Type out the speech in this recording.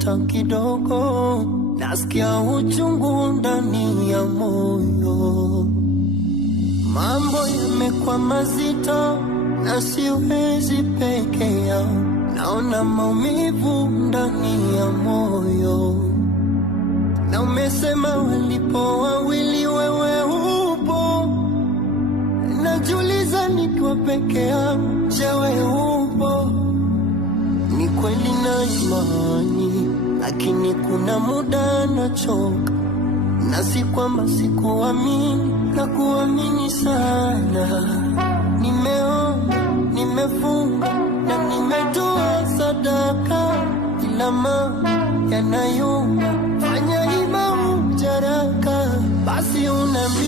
hata kidogo. Nasikia uchungu ndani ya moyo. Mambo yamekuwa mazito na siwezi peke yao. Naona maumivu ndani ya moyo. Na umesema walipo wawili wewe upo. Najiuliza nikiwa peke yangu, je, wewe upo? Ni kweli na imani, lakini kuna muda nachoka. Na si kwamba sikuamini, na kuamini sana. Nimeomba, nimefunga na nimetoa sadaka, ila mambo yanayuma. Fanya ima ujaraka, basi unambia